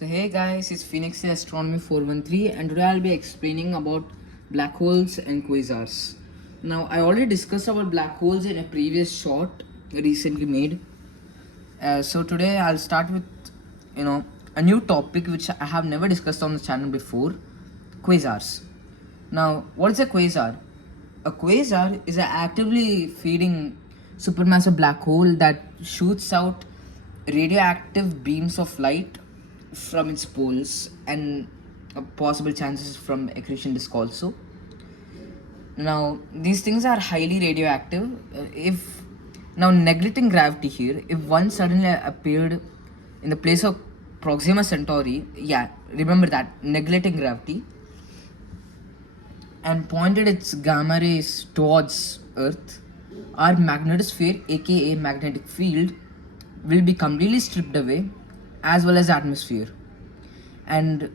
So hey guys, it's Phoenix Astronomy 413 and today I'll be explaining about black holes and quasars. Now I already discussed about black holes in a previous short recently made. So today I'll start with a new topic which I have never discussed on the channel before, quasars. Now what is a quasar? A quasar is an actively feeding supermassive black hole that shoots out radioactive beams of light from its poles and possible chances from accretion disk also. Now these things are highly radioactive. If now neglecting gravity here, if one suddenly appeared in the place of Proxima Centauri, yeah, remember that, neglecting gravity, and pointed its gamma rays towards Earth, our magnetosphere, aka magnetic field, will be completely stripped away, as well as atmosphere, and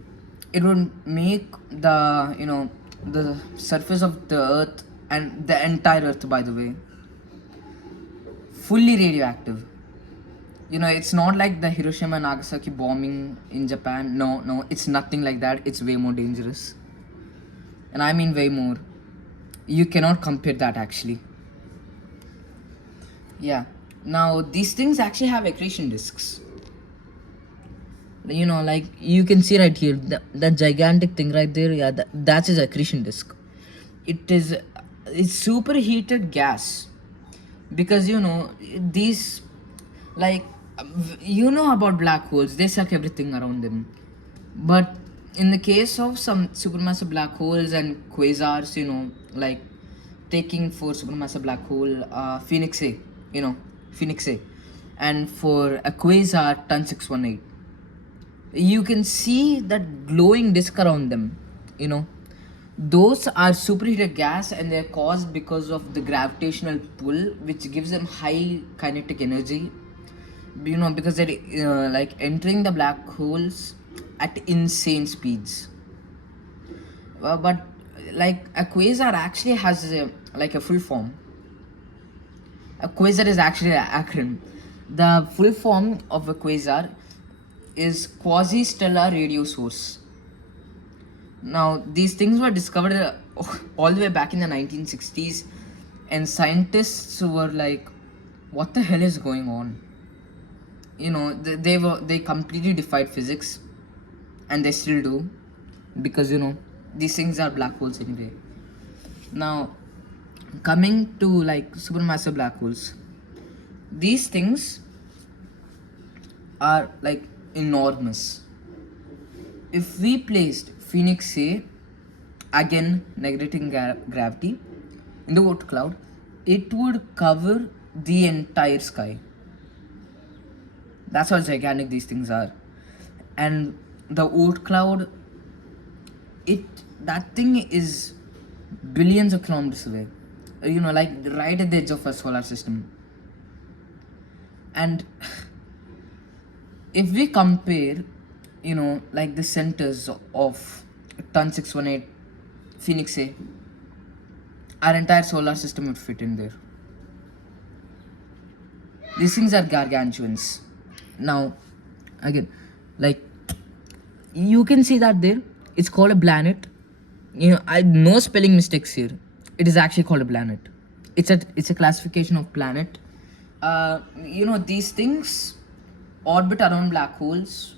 it would make the surface of the Earth and the entire Earth, by the way, fully radioactive. It's not like the Hiroshima and Nagasaki bombing in Japan. No, it's nothing like that. It's way more dangerous, and I mean way more. You cannot compare that actually. Yeah. Now these things actually have accretion disks. Like you can see right here, that gigantic thing right there. Yeah, that's his accretion disk. It's superheated gas, because these, like, about black holes, they suck everything around them. But in the case of some supermassive black holes and quasars, like taking for supermassive black hole, Phoenix A, Phoenix A, and for a quasar Ton 618, you can see that glowing disk around them. Those are superheated gas, and they're caused because of the gravitational pull, which gives them high kinetic energy. Because they're like entering the black holes at insane speeds. But like a quasar actually has a full form. A quasar is actually an acronym. The full form of a quasar is quasi-stellar radio source. Now these things were discovered all the way back in the 1960s, and scientists were like, what the hell is going on? They completely defied physics, and they still do, because these things are black holes anyway. Now coming to like supermassive black holes, these things are like enormous. If we placed Phoenix A, again neglecting gravity, in the Oort cloud, it would cover the entire sky. That's how gigantic these things are. And the Oort cloud, that thing is billions of kilometers away, like right at the edge of our solar system. And if we compare, like the centers of Ton 618, Phoenix A, our entire solar system would fit in there. These things are gargantuans. Now again, like, you can see that there, it's called a planet. I no spelling mistakes here. It is actually called a planet. It's a classification of planet. These things orbit around black holes,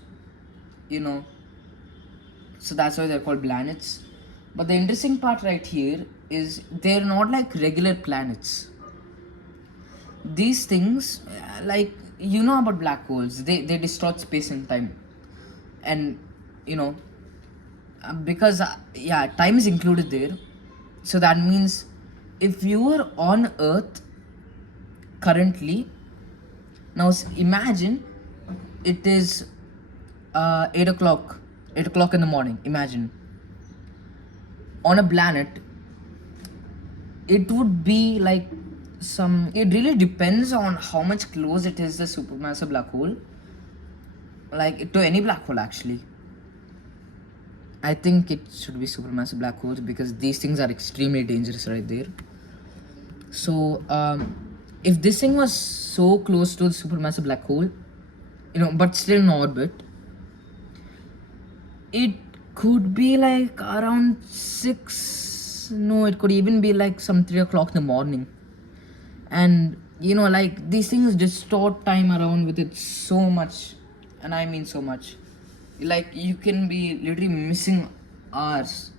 so that's why they're called planets. But the interesting part right here is they're not like regular planets. These things, like, about black holes, they distort space and time. And because time is included there, so that means if you were on Earth currently, now imagine it is 8 o'clock in the morning. Imagine on a planet, it would be like it really depends on how much close it is the supermassive black hole, like to any black hole actually. I think it should be supermassive black holes, because these things are extremely dangerous right there. So if this thing was so close to the supermassive black hole, but still in orbit, It could be like around 6. No, it could even be like some 3 o'clock in the morning. And like these things distort time around with it so much. And I mean so much. Like you can be literally missing hours.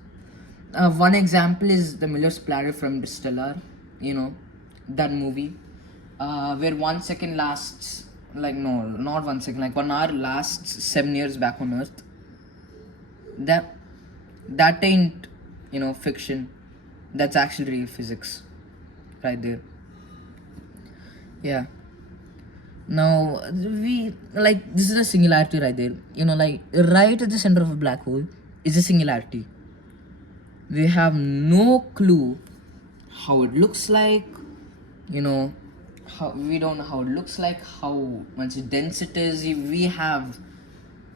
One example is the Miller's Platter from Interstellar, that movie, where 1 second lasts, like, no, not 1 second, like 1 hour lasts 7 years back on Earth. That ain't, fiction. That's actually real physics, right there. Yeah. Now we like this is a singularity right there. Like right at the center of a black hole is a singularity. We have no clue how it looks like, how we don't know how it looks like, how much dense it is. We have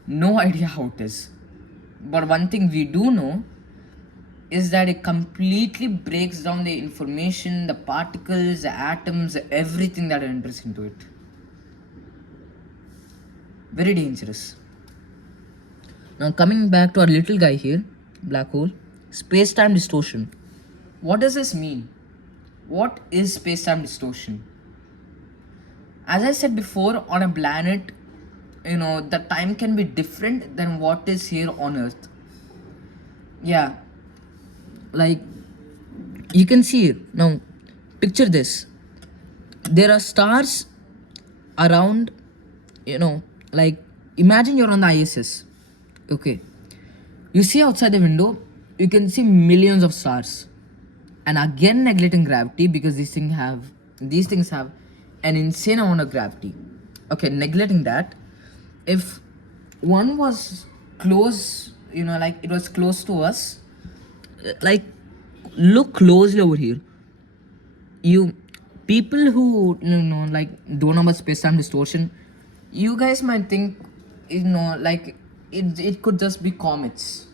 no idea how it is. But one thing we do know is that it completely breaks down the information, the particles, the atoms, everything that enters into it. Very dangerous. Now coming back to our little guy here, black hole, space-time distortion. What does this mean? What is space-time distortion? As I said before, on a planet, the time can be different than what is here on Earth. Yeah, like you can see it. Now picture this. There are stars around, like imagine you're on the ISS. Okay, you see outside the window, you can see millions of stars. And again neglecting gravity, because these things have an insane amount of gravity. Okay, neglecting that, if one was close, like it was close to us, like look closely over here. You people who like don't know about space-time distortion, you guys might think, like it could just be comets.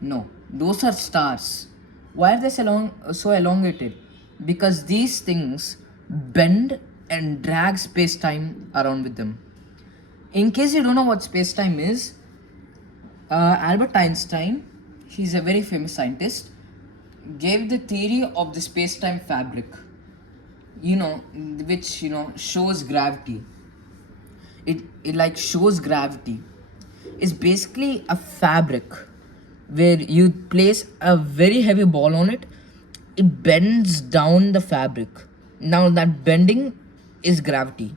No, those are stars. Why are they so elongated? Because these things bend and drag space-time around with them. In case you don't know what space-time is, Albert Einstein, he's a very famous scientist, gave the theory of the space-time fabric, which shows gravity. It like shows gravity. It's basically a fabric where you place a very heavy ball on it. It bends down the fabric. Now that bending is gravity.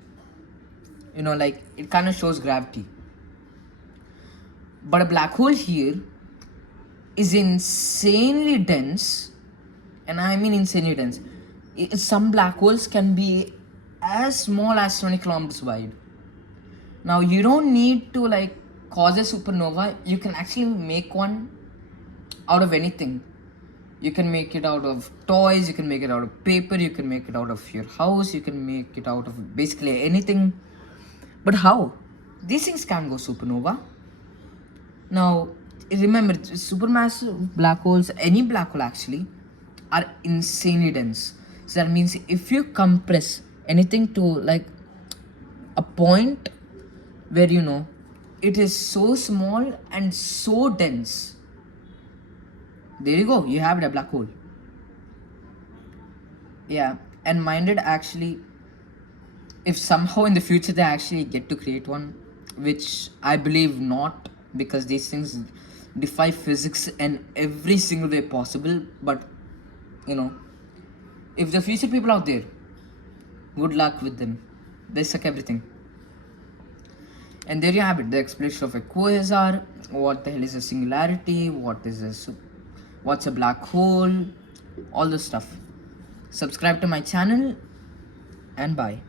Like it kind of shows gravity. But a black hole here is insanely dense, and I mean insanely dense. Some black holes can be as small as 20 kilometers wide. Now you don't need to like cause a supernova. You can actually make one out of anything. You can make it out of toys, you can make it out of paper, you can make it out of your house, you can make it out of basically anything. But how? These things can go supernova. Now remember, supermassive black holes, any black hole actually, are insanely dense. So that means if you compress anything to like a point where it is so small and so dense, there you go, you have it, a black hole. Yeah, and minded actually, if somehow in the future they actually get to create one, which I believe not, because these things defy physics in every single way possible. But if the future people out there, good luck with them, they suck everything. And there you have it, the explanation of a quasar, what the hell is a singularity, what's a black hole, all this stuff. Subscribe to my channel, and bye.